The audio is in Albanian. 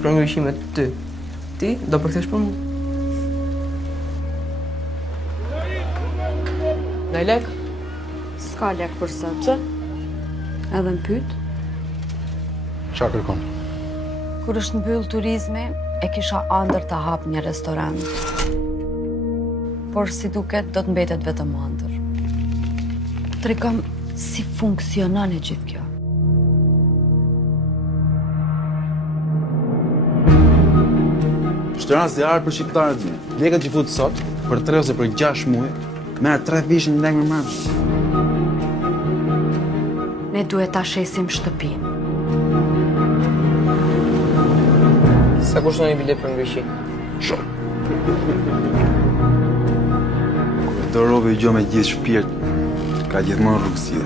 shkruaj ngriqi me ty, ti do përkthesh për mua. Ndaj lek? S'ka lek për sot. Që? Edhe më pyet. Çfarë kërkon? Kur është mbyll turizmi, e kisha ëndër të hap një restorant. Por si duket, do të mbetet vetëm ëndër. Tregom si funksionon e gjithë kjo. Shtë rast i arë për shqiptarët me. Lekët që futë sot, për 3 ose për 6 muaj, merë 3 vishin në lengë më marrë. Ne duhet ta shesim shtëpinë. Sa kushton një bilet për ngriqi? Të rove i gjo me gjithë shpirt, ka gjithmonë rrugësie.